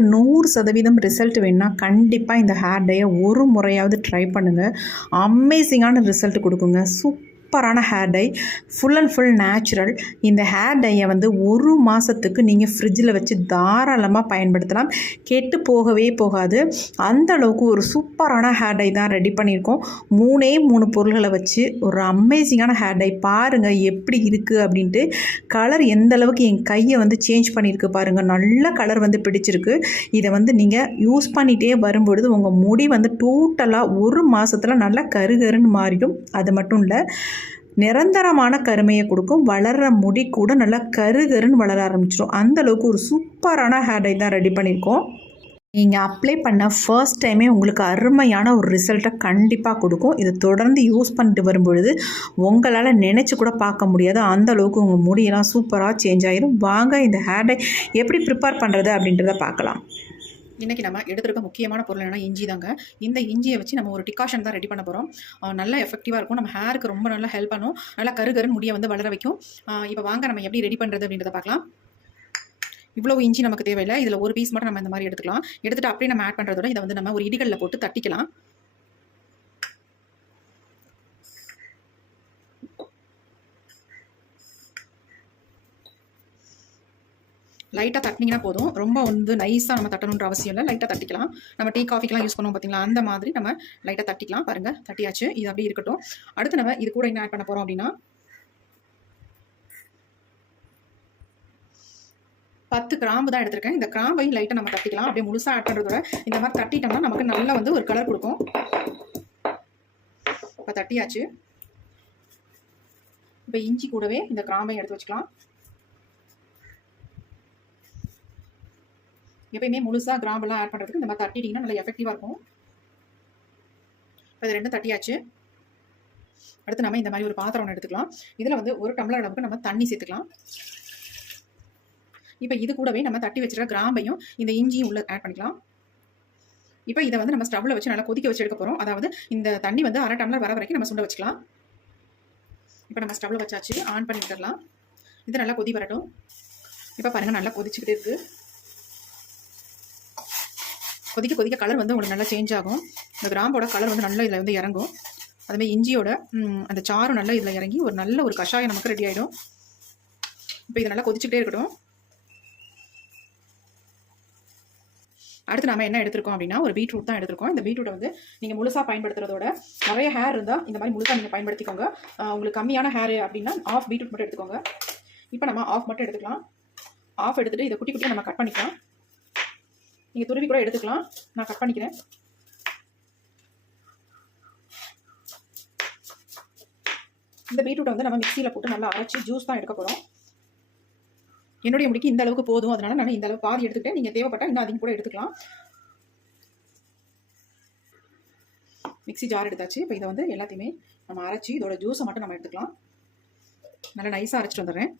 100% result வேணும்னா கண்டிப்பாக இந்த ஹேர் டையை ஒரு முறையாவது ட்ரை பண்ணுங்கள். அமேசிங்கான ரிசல்ட் கொடுக்குங்க. சூப்பரான hair dye, full and full natural. இந்த ஹேர் டையை வந்து ஒரு மாதத்துக்கு நீங்கள் ஃப்ரிட்ஜில் வச்சு தாராளமாக பயன்படுத்தலாம். கெட்டு போகவே போகாது. அந்த அளவுக்கு ஒரு சூப்பரான ஹேர் டை தான் ரெடி பண்ணியிருக்கோம். 3 பொருள்களை வச்சு ஒரு அமேசிங்கான ஹேர் டை. பாருங்கள் எப்படி இருக்குது அப்படின்ட்டு. கலர் எந்த அளவுக்கு என் கையை வந்து சேஞ்ச் பண்ணியிருக்கு பாருங்கள். நல்ல கலர் வந்து பிடிச்சிருக்கு. இதை வந்து நீங்கள் யூஸ் பண்ணிகிட்டே வரும்பொழுது உங்கள் முடி வந்து டோட்டலாக ஒரு மாதத்தில் நல்லா கருகருன்னு மாறிடும். அது மட்டும் இல்லை, நிரந்தரமான கருமையை கொடுக்கும். வளர்கிற முடி கூட நல்லா கருகருன்னு வளர ஆரம்பிச்சிடும். அந்தளவுக்கு ஒரு சூப்பரான ஹேர் டை தான் ரெடி பண்ணியிருக்கோம். நீங்கள் அப்ளை பண்ண ஃபர்ஸ்ட் டைமே உங்களுக்கு அருமையான ஒரு ரிசல்ட்டை கண்டிப்பாக கொடுக்கும். இதை தொடர்ந்து யூஸ் பண்ணிட்டு வரும்பொழுது உங்களால் நினச்சி கூட பார்க்க முடியாது. அந்தளவுக்கு உங்கள் முடியெல்லாம் சூப்பராக சேஞ்ச் ஆகிடும். வாங்க இந்த ஹேர் டை எப்படி ப்ரிப்பேர் பண்ணுறது அப்படின்றத பார்க்கலாம். இன்றைக்கி நம்ம எடுத்துருக்க முக்கியமான பொருள் என்னென்னா இஞ்சி தாங்க. இந்த இஞ்சியை வச்சு நம்ம ஒரு டிகாஷன் தான் ரெடி பண்ண போகிறோம். நல்லா எஃபெக்டிவாக இருக்கும். நம்ம ஹேருக்கு ரொம்ப நல்லா ஹெல்ப் பண்ணும். நல்லா கருகருன்னு முடியை வந்து வளர வைக்கும். இப்போ வாங்க நம்ம எப்படி ரெடி பண்ணுறது அப்படின்றத பார்க்கலாம். இவ்வளோ இஞ்சி நமக்கு தேவையில்லை. இதில் ஒரு பீஸ் மட்டும் நம்ம இந்த மாதிரி எடுத்துக்கலாம். எடுத்துகிட்டு அப்படியே நம்ம ஆட் பண்ணுறதோட இதை வந்து நம்ம ஒரு இடிகளில் போட்டு தட்டிக்கலாம். லைட்டாக தட்டினீங்கன்னா போதும். ரொம்ப வந்து நைஸாக நம்ம தட்டணுன்ற அவசியம் இல்லை. லைட்டாக தட்டிக்கலாம். நம்ம டீ காஃபிக்கெலாம் யூஸ் பண்ணுவோம் பார்த்தீங்களா, அந்த மாதிரி நம்ம லைட்டாக தட்டிக்கலாம். பாருங்கள், தட்டியாச்சு. இது அப்படியே இருக்கட்டும். அடுத்து நம்ம இது கூட என்ன ஆட் பண்ண போகிறோம் அப்படின்னா 10 கிராம்பு தான் எடுத்திருக்கேன். இந்த கிராம்பையும் லைட்டாக நம்ம தட்டிக்கலாம். அப்படியே முழுசாக ஆட் பண்ணுறதோட இந்த மாதிரி தட்டிட்டோம்னா நமக்கு நல்லா வந்து ஒரு கலர் கொடுக்கும். இப்போ தட்டியாச்சு. இப்போ இஞ்சி கூடவே இந்த கிராம்பையும் எடுத்து வச்சுக்கலாம். எப்பயுமே முழுசாக கிராம்பெல்லாம் ஆட் பண்ணுறதுக்கு இந்த மாதிரி தட்டிட்டிங்கன்னா நல்லா எஃபெக்டிவாக இருக்கும். இப்போ இது ரெண்டும் தட்டியாச்சு. அடுத்து நம்ம இந்த மாதிரி ஒரு பாத்திரம் ஒன்று எடுத்துக்கலாம். இதில் வந்து 1 டம்ளர் அளவுக்கு நம்ம தண்ணி சேர்த்துக்கலாம். இப்போ இது கூடவே நம்ம தட்டி வச்சுருக்க கிராம்பையும் இந்த இஞ்சியும் உள்ள ஆட் பண்ணிக்கலாம். இப்போ இதை வந்து நம்ம ஸ்டவ்வில் வச்சு நல்லா கொதிக்க வச்சு எடுக்க போகிறோம். அதாவது இந்த தண்ணி வந்து 1/2 டம்ளர் வர வரைக்கும் நம்ம சுண்ட வச்சுக்கலாம். இப்போ நம்ம ஸ்டவ்வில் வச்சாச்சு. ஆன் பண்ணி விட்டுடலாம். இது நல்லா கொதி வரட்டும். இப்போ பாருங்கள், நல்லா கொதிச்சுக்கிட்டே இருக்குது. கொதிக்க கொதிக்க கலர் வந்து உங்களுக்கு நல்லா சேஞ்ச் ஆகும். இந்த கிராம்போட கலர் வந்து நல்லா இதில் வந்து இறங்கும். அதுமாதிரி இஞ்சியோட அந்த சாரும் நல்லா இதில் இறங்கி ஒரு நல்ல ஒரு கஷாயம் நமக்கு ரெடி ஆகிடும். இப்போ இது நல்லா கொதிச்சுக்கிட்டே இருக்கட்டும். அடுத்து நம்ம என்ன எடுத்துருக்கோம் அப்படின்னா ஒரு பீட்ரூட் தான் எடுத்துருக்கோம். இந்த பீட்ரூட்டை வந்து நீங்கள் முழுசாக பயன்படுத்துறதோட நிறைய ஹேர் இருந்தால் இந்த மாதிரி முழுசாக நீங்கள் பயன்படுத்திக்கோங்க. உங்களுக்கு கம்மியான ஹேர் அப்படின்னா ஆஃப் பீட்ரூட் மட்டும் எடுத்துக்கோங்க. இப்போ நம்ம ஆஃப் மட்டும் எடுத்துக்கலாம். ஆஃப் எடுத்துகிட்டு இதை குட்டி குட்டியாக நம்ம கட் பண்ணிக்கலாம். நீங்கள் துருவி கூட எடுத்துக்கலாம். நான் கட் பண்ணிக்கிறேன். இந்த பீட்ரூட்டை வந்து நம்ம மிக்சியில் போட்டு நல்லா அரைச்சி ஜூஸ் தான் எடுக்க போகிறோம். என்னுடைய முடிக்கு இந்த அளவுக்கு போதும். அதனால நான் இந்த அளவுக்கு பாதி எடுத்துக்கிட்டேன். நீங்கள் தேவைப்பட்டால் இன்னும் அதிகம் கூட எடுத்துக்கலாம். மிக்சி ஜார் எடுத்தாச்சு. இப்போ இதை வந்து எல்லாத்தையுமே நம்ம அரைச்சி இதோட ஜூஸை மட்டும் நம்ம எடுத்துக்கலாம். நல்லா நைஸாக அரைச்சிட்டு வந்துடுறேன்.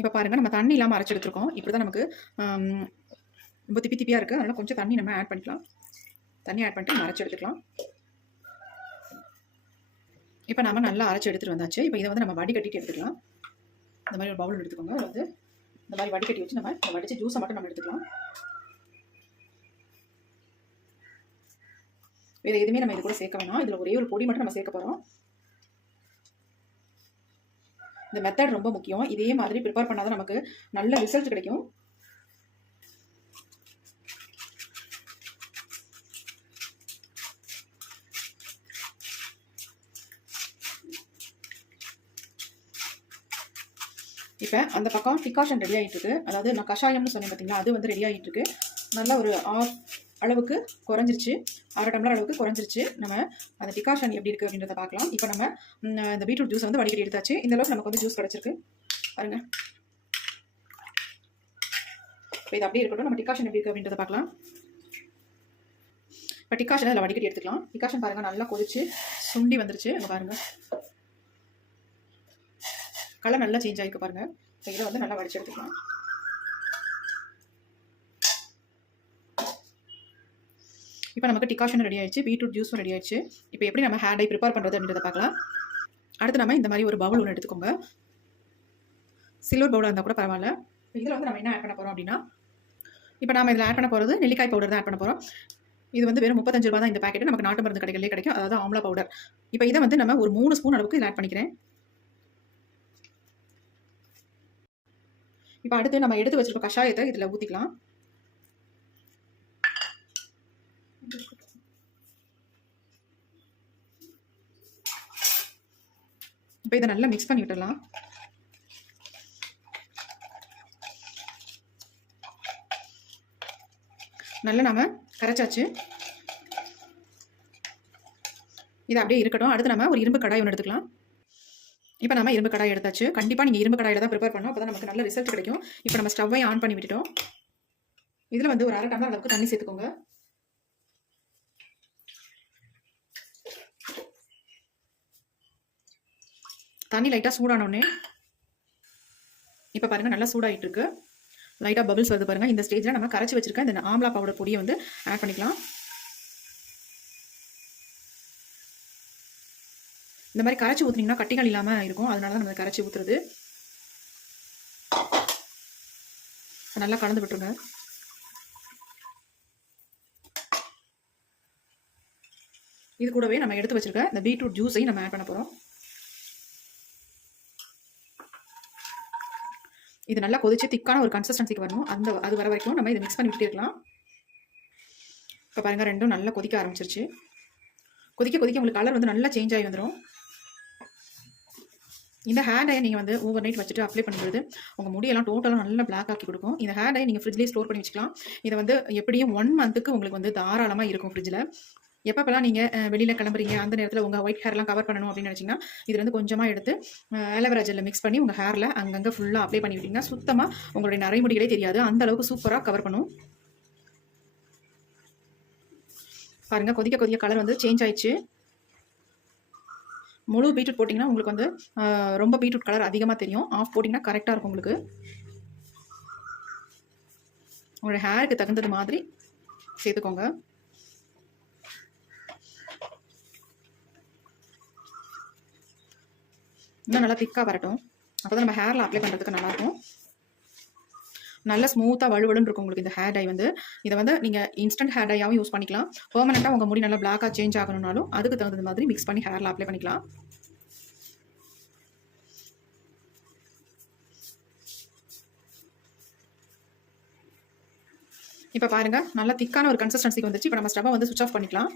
இப்போ பாருங்கள், நம்ம தண்ணி இல்லாமல் அரைச்சி எடுத்துருக்கோம். இப்படி தான் நமக்கு ரொம்ப திப்பி திப்பியாக இருக்குது. அதனால் கொஞ்சம் தண்ணி நம்ம ஆட் பண்ணிக்கலாம். தண்ணி ஆட் பண்ணிட்டு நம்ம அரைச்சி எடுத்துக்கலாம். இப்போ நம்ம நல்லா அரைச்சி எடுத்துகிட்டு வந்தாச்சு. இப்போ இதை வந்து நம்ம வடிகட்டிட்டு எடுத்துக்கலாம். இந்த மாதிரி ஒரு பவுல் எடுத்துக்கோங்க. அதில் வந்து இந்த மாதிரி வடிகட்டி வச்சு நம்ம வடித்து ஜூஸை மட்டும் நம்ம எடுத்துக்கலாம். வேறு எதுவுமே நம்ம இது கூட சேர்க்க வேணாம். இதில் ஒரே ஒரு பொடி மட்டும் நம்ம சேர்க்க போகிறோம். இந்த மெத்தட் ரொம்ப முக்கியம். இதே மாதிரி ப்ரிப்பேர் பண்ணாதான் நமக்கு நல்ல ரிசல்ட் கிடைக்கும். இப்போ அந்த பக்கம் டிகாஷன் ரெடி ஆகிட்டு இருக்கு. அதாவது நான் கஷாயம்னு சொன்னேன் பார்த்தீங்களா, அது வந்து ரெடி ஆகிட்டு இருக்கு. நல்லா ஒரு அளவுக்கு குறைஞ்சிருச்சு. 1/2 டம்ளர் அளவுக்கு குறைஞ்சிருச்சு. நம்ம அந்த டிகாஷன் எப்படி இருக்குது அப்படின்றத பார்க்கலாம். இப்போ நம்ம இந்த பீட்ரூட் ஜூஸ் வந்து வடிகட்டி எடுத்தாச்சு. இந்த அளவுக்கு நமக்கு வந்து ஜூஸ் கிடச்சிருக்கு பாருங்க. இப்போ இது அப்படியே இருக்கட்டும். நம்ம டிகாஷன் எப்படி இருக்குது அப்படின்றத பார்க்கலாம். இப்போ டிகாஷன் அதில் வடிகட்டி எடுத்துக்கலாம். டிகாஷன் பாருங்கள், நல்லா கொதிச்சு சுண்டி வந்துருச்சு. அங்கே பாருங்கள், கலர் நல்லா சேஞ்ச் ஆகிருக்கு பாருங்கள். இப்போ இதை வந்து நல்லா வடிச்சு எடுத்துக்கலாம். இப்போ நமக்கு டிகாஷன் ரெடி ஆயிடுச்சு. பீட்ரூட் ஜூஸும் ரெடி ஆயிடுச்சு. இப்போ எப்படி நம்ம ஹேர் டை ப்ரிப்பேர் பண்ணுறது அப்படின்றத பார்க்கலாம். அடுத்து நம்ம இந்த மாதிரி ஒரு பவுல் ஒன்று எடுத்துக்கோங்க. சில்வர் பவுலாக இருந்தால் கூட பரவாயில்ல. இதில் வந்து நம்ம என்ன ஆட் பண்ண போகிறோம் அப்படின்னா இப்போ நாம இதில் ஆட் பண்ண போகிறது நெல்லிக்காய் பவுடர் தான் ஆட் பண்ண போகிறோம். இது வந்து வெறும் 35 ரூபா தான் இந்த பாக்கெட். நமக்கு நாட்டு மருந்து கடைகளிலே கிடைக்கும். அதாவது ஆம்லா பவுடர். இப்போ இதை வந்து நம்ம ஒரு 3 ஸ்பூன் அளவுக்கு இதில் ஆட் பண்ணிக்கிறேன். இப்போ அடுத்து நம்ம எடுத்து வச்சிருக்க கஷாயத்தை இதில் ஊற்றிக்கலாம். இப்போ இதை நல்லா மிக்ஸ் பண்ணி விட்டுடலாம். நல்லா நம்ம கரைச்சாச்சு. இது அப்படியே இருக்கட்டும். அடுத்து நம்ம ஒரு இரும்பு கடாய் ஒன்று எடுத்துக்கலாம். இப்போ நம்ம இரும்பு கடாய் எடுத்தாச்சு. கண்டிப்பாக நீங்கள் இரும்பு கடாயில் தான் ப்ரிப்பேர் பண்ணணும். அப்போ தான் நமக்கு நல்ல ரிசல்ட் கிடைக்கும். இப்போ நம்ம ஸ்டவ்வை ஆன் பண்ணி விட்டுட்டோம். இதில் வந்து ஒரு 1/2 டம்ளர் அளவுக்கு தண்ணி சேர்த்துக்கோங்க. தண்ணி லைட்டாக சூடானோடனே இப்போ பாருங்கள் நல்லா சூடாகிட்டு இருக்கு. லைட்டாக பபிள்ஸ் வருது பாருங்கள். இந்த ஸ்டேஜில் நம்ம கரைச்சி வச்சிருக்க இந்த ஆம்லா பவுடர் பொடியை வந்து ஆட் பண்ணிக்கலாம். இந்த மாதிரி கரைச்சி ஊற்றுனீங்கன்னா கட்டிகள் இல்லாமல் இருக்கும். அதனால தான் நம்ம கரைச்சி ஊற்றுறது. நல்லா கலந்து விட்டுருங்க. இது கூடவே நம்ம எடுத்து வச்சிருக்க இந்த பீட்ரூட் ஜூஸையும் நம்ம ஆட் பண்ண போகிறோம். இது நல்லா கொதிச்சு திக்கான ஒரு கன்சிஸ்டன்சிக்கு வரணும். அது வர வரைக்கும் நம்ம இதை மிக்ஸ் பண்ணி விட்டுட்டே இருக்கலாம். இப்போ பாருங்கள் ரெண்டும் நல்லா கொதிக்க ஆரம்பிச்சிருச்சு. கொதிக்க கொதிக்க உங்களுக்கு கலர் வந்து நல்லா சேஞ்ச் ஆகி வந்துடும். இந்த ஹேர் டை நீங்கள் வந்து ஓவர் நைட் வச்சுட்டு அப்ளை பண்ணுறது உங்கள் முடியெல்லாம் டோட்டலாக நல்லா பிளாக் ஆக்கி கொடுக்கும். இந்த ஹேர் டை நீங்கள் ஃப்ரிட்ஜ்லேயே ஸ்டோர் பண்ணி வச்சுக்கலாம். இதை வந்து எப்படியும் 1 மந்த்துக்கு உங்களுக்கு வந்து தாராளமாக இருக்கும் ஃப்ரிட்ஜில். எப்பப்பெல்லாம் நீங்கள் வெளியில் கிளம்புறீங்க அந்த நேரத்தில் உங்கள் ஒயிட் ஹேர்லாம் கவர் பண்ணணும் அப்படின்னு நினச்சிங்கன்னா இதில் வந்து கொஞ்சமாக எடுத்து ஆலோவேரா ஜெல்லை மிக்ஸ் பண்ணி உங்கள் ஹேரில் அங்கங்கே ஃபுல்லாக அப்ளை பண்ணி விட்டிங்கன்னா சுத்தமாக உங்களுடைய நரைமுடிகளே தெரியாது. அந்த அளவுக்கு சூப்பராக கவர் பண்ணும். பாருங்கள் கொதிக்க கொதிக்க கலர் வந்து சேஞ்ச் ஆயிடுச்சு. முழு பீட்ரூட் போட்டிங்கன்னா உங்களுக்கு வந்து ரொம்ப பீட்ரூட் கலர் அதிகமாக தெரியும். ஆஃப் போட்டிங்கன்னா கரெக்டாக இருக்கும். உங்களுக்கு உங்களோட ஹேருக்கு தகுந்தது மாதிரி சேர்த்துக்கோங்க. இன்னும் நல்லா திக்காக வரட்டும். அப்போ தான் நம்ம ஹேரில் அப்ளை பண்ணுறதுக்கு நல்லாயிருக்கும். நல்லா ஸ்மூத்தாக வலுவலுன்னு இருக்கும் உங்களுக்கு இந்த ஹேர் டை வந்து. இதை வந்து நீங்கள் இன்ஸ்டன்ட் ஹேர் டையாகவும் யூஸ் பண்ணிக்கலாம். பெர்மனெண்ட்டாக உங்கள் முடி நல்லா பிளாக்காக சேஞ்ச் ஆகணும்னாலும் அதுக்கு தகுந்த மாதிரி மிக்ஸ் பண்ணி ஹேரில் அப்ளை பண்ணிக்கலாம். இப்போ பாருங்கள் நல்லா திக்கான ஒரு கன்சிஸ்டன்சிக்கு வந்துச்சு. இப்போ நம்ம ஸ்டவ்வை வந்து சுவிட்ச் ஆஃப் பண்ணிக்கலாம்.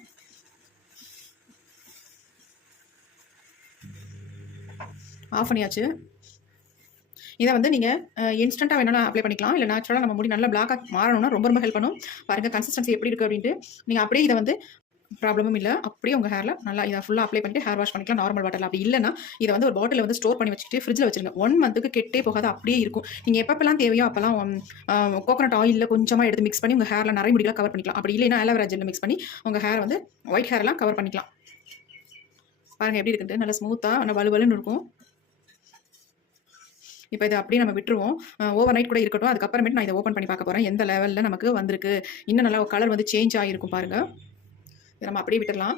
ஆஃப் பண்ணியாச்சு. இதை வந்து நீங்கள் இன்ஸ்டண்ட்டாக வேணாலும் அப்ளை பண்ணிக்கலாம். இல்லை நேச்சுரலாக நம்ம முடி நல்லா பிளாக்காக மாறணும்னா ரொம்ப ரொம்ப ஹெல்ப் பண்ணும். பாருங்கள் கன்சிஸ்டன்சி எப்படி இருக்குது அப்படின்ட்டு. நீங்கள் அப்படியே இதை வந்து ப்ராப்ளமும் இல்லை. அப்படியே உங்கள் ஹேரில் நல்லா இதை ஃபுல்லாக அப்ளை பண்ணிட்டு ஹேர் வாஷ் பண்ணிக்கலாம் நார்மல் வாட்டரில். அப்படி இல்லைனா இதை வந்து ஒரு பாட்டிலில் வந்து ஸ்டோர் பண்ணி வச்சுட்டு ஃப்ரிட்ஜில் வச்சுருங்க. 1 மந்த்துக்கு கெட்டே போகாது, அப்படியே இருக்கும். நீங்கள் எப்பப்பெல்லாம் தேவையோ அப்போல்லாம் கோகோனட் ஆயிலில் கொஞ்சமாக எடுத்து மிக்ஸ் பண்ணி உங்கள் ஹேரில் நிறைய முடியலாம் கவர் பண்ணிக்கலாம். அப்படி இல்லைனா ஆலோவேரா ஜெல்லை மிக்ஸ் பண்ணி உங்கள் ஹேர் வந்து ஒயிட் ஹேர்லாம் கவர் பண்ணிக்கலாம். பாருங்கள் எப்படி இருக்குன்ட்டு நல்லா ஸ்மூத்தாக நல்லா வலுவலுன்னு இருக்கும். இப்போ இதை அப்படியே நம்ம விட்டுருவோம். ஓவர் நைட் கூட இருக்கட்டும். அதுக்கப்புறமேட்டு நான் இதை ஓப்பன் பண்ணி பார்க்க போகிறேன் எந்த லெவலில் நமக்கு வந்திருக்கு. இன்னும் நல்லா கலர் வந்து சேஞ்ச் ஆகிருக்கும் பாருங்கள். இதை நம்ம அப்படியே விட்டுடலாம்.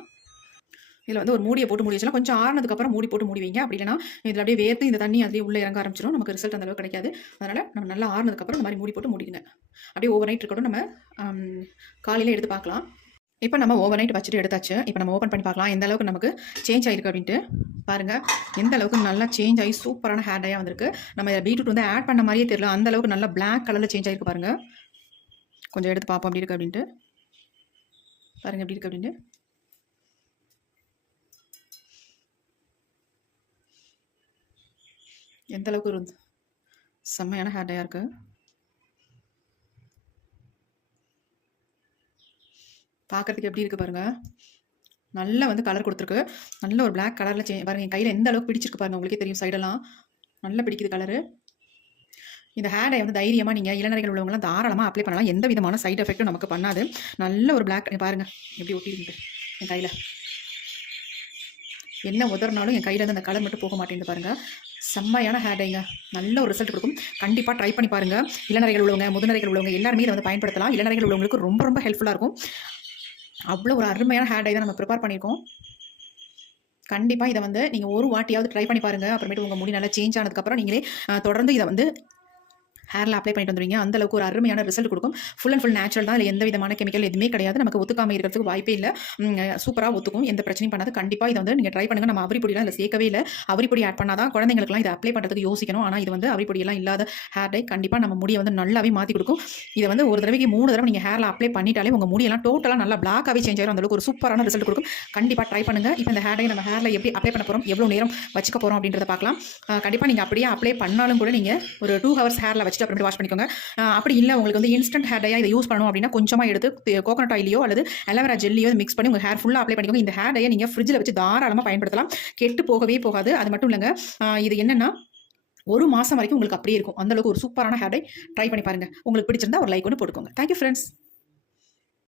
இதில் வந்து ஒரு மூடியை போட்டு மூடி வச்சலாம். கொஞ்சம் ஆறுனதுக்கப்புறம் மூடி போட்டு மூடி வைங்க. அப்படி இல்லைனா இதில் அப்படியே வேர்த்து இந்த தண்ணி அதிலே உள்ளே இறங்க ஆரம்பிச்சிடும். நமக்கு ரிசல்ட் அந்த அளவுக்கு கிடைக்காது. அதனால் நம்ம நல்லா ஆறுனதுக்கப்புறம் இந்த மாதிரி மூடி போட்டு மூடிடுங்க. அப்படியே ஓவர் நைட் இருக்கட்டும். நம்ம காலையில் எடுத்து பார்க்கலாம். இப்போ நம்ம ஓவர் நைட் வச்சுட்டு எடுத்தாச்சு. இப்போ நம்ம ஓப்பன் பண்ணி பார்க்கலாம் எந்த அளவுக்கு நமக்கு சேஞ்ச் ஆகிருக்கு அப்படின்ட்டு. பாருங்கள் எந்த அளவுக்கு நல்லா சேஞ்ச் ஆகி சூப்பரான ஹேர் டையாக வந்திருக்கு. நம்ம இதை பீட்ரூட் வந்து ஆட் பண்ண மாதிரியே தெரியல. அந்த அளவுக்கு நல்லா பிளாக் கலரில் சேஞ்ச் ஆகிருக்கு பாருங்கள். கொஞ்சம் எடுத்து பார்ப்போம் அப்படி இருக்குது அப்படின்ட்டு. பாருங்கள் எப்படி இருக்குது அப்படின்ட்டு. எந்த அளவுக்கு ஒரு செம்மையான ஹேர் டையாக இருக்குது. பார்க்குறதுக்கு எப்படி இருக்குது பாருங்கள். நல்லா வந்து கலர் கொடுத்துருக்கு. நல்ல ஒரு பிளாக் கலரில் பாருங்கள். என் கையில் எந்த அளவுக்கு பிடிச்சிருக்கு பாருங்கள். உங்களுக்கே தெரியும் சைடெல்லாம் நல்லா பிடிக்குது கலரு. இந்த ஹேர் டை வந்து தைரியமாக நீங்கள் இளநரைகள் உள்ளவங்களாம் தாராளமாக அப்ளை பண்ணலாம். எந்த விதமான சைட் எஃபெக்ட்டும் நமக்கு பண்ணாது. நல்ல ஒரு பிளாக் பாருங்கள் எப்படி ஒட்டிருக்கு என் கையில். என்ன உதறினாலும் என் கையில் அந்த கலர் மட்டும் போக மாட்டேங்குது பாருங்கள். செம்மையான ஹேர் டைங்க. நல்ல ஒரு ரிசல்ட் கொடுக்கும். கண்டிப்பாக ட்ரை பண்ணி பாருங்கள். இளநரைகள் உள்ளவங்க முதுநரைகள் உள்ளவங்க எல்லாருமே இதை வந்து பயன்படுத்தலாம். இளநரைகள் உள்ளவங்களுக்கு ரொம்ப ரொம்ப ஹெல்ப்ஃபுல்லாக இருக்கும். அவ்வளோ ஒரு அருமையான ஹேர் டை தான் நம்ம ப்ரிப்பேர் பண்ணியிருக்கோம். கண்டிப்பாக இதை வந்து நீங்கள் ஒரு வாட்டியாவது ட்ரை பண்ணி பாருங்கள். அப்புறமேட்டு உங்கள் முடி நல்லா சேஞ்ச் ஆனதுக்கப்புறம் நீங்களே தொடர்ந்து இதை வந்து ஹேரில் அப்ளை பண்ணிட்டு வந்துருவீங்க. அந்த அளவுக்கு ஒரு அருமையான ரிசல்ட் கொடுக்கும். ஃபுல் அண்ட் ஃபுல் நேச்சுரல் தான். அதில் எந்த விதமான கெமிக்கல் எதுவுமே கிடையாது. நமக்கு ஒத்துக்காம இருக்கிறதுக்கு வாய்ப்பே இல்லை. சூப்பராக ஒத்துக்கும். எந்த பிரச்சனையும் பண்ணாது. கண்டிப்பாக இதை வந்து நீங்கள் ட்ரை பண்ணுங்கள். நம்ம அவரி பொடியெலாம் இதில் சேர்க்கவே இல்லை. அவரி பொடி ஆட் பண்ணால் தான் குழந்தைங்களுக்குலாம் இதை அப்ளை பண்ணுறதுக்கு யோசிக்கணும். ஆனால் இது வந்து அவரி பொடியெல்லாம் இல்லாத ஹேர் டை கண்டிப்பாக நம்ம முடியை வந்து நல்லாவே மாற்றி கொடுக்கும். இதை வந்து ஒரு தடவைக்கு 3 தடவை நீங்கள் ஹேரில் அப்ளை பண்ணிட்டாலே உங்கள் முடியெல்லாம் டோட்டலாக நல்லா பிளாக்காகவே சேஞ்ச் ஆயிரும். அந்தளவுக்கு ஒரு சூப்பரான ரிசல்ட் கொடுக்கும். கண்டிப்பாக ட்ரை பண்ணுங்கள். இப்போ இந்த ஹேர் டை நம்ம ஹேரில் எப்படி அப்ளை பண்ண போகிறோம், எவ்வளோ நேரம் வச்சுக்க போகிறோம் அப்படின்றத பார்க்கலாம். கண்டிப்பாக நீங்கள் அப்படியே அப்ளை பண்ணாலும் கூட நீங்கள் ஒரு 2 ஹவர்ஸ் ஹேரில் வச்சுட்டு அப்புறமேட்டு வாஷ் பண்ணிக்கோங்க. அப்படி இல்லை உங்களுக்கு வந்து இன்ஸ்டன்ட் ஹேர் டையாக இதை யூஸ் பண்ணணும் அப்படின்னா கொஞ்சமாக எடுத்து கோகனட் ஆயிலையோ அல்லது அலோவேரா ஜெல்லியோ மிக்ஸ் பண்ணி உங்கள் ஹேர் ஃபுல்லாக அப்ளை பண்ணிக்கோங்க. இந்த ஹேர் டையை நீங்கள் ஃப்ரிட்ஜில் வச்சு தாராளமாக பயன்படுத்தலாம். கெட்டு போகவே போகாது. அது மட்டும் இல்லைங்க, இது என்னென்னா 1 மாதம் வரைக்கும் உங்களுக்கு அப்படியே இருக்கும். அந்தளவுக்கு ஒரு சூப்பரான ஹேர் டை. ட்ரை பண்ணி பாருங்கள். உங்களுக்கு பிடிச்சிருந்தா ஒரு லைக் ஒன்று போட்டுக்கோங்க. Thank you friends.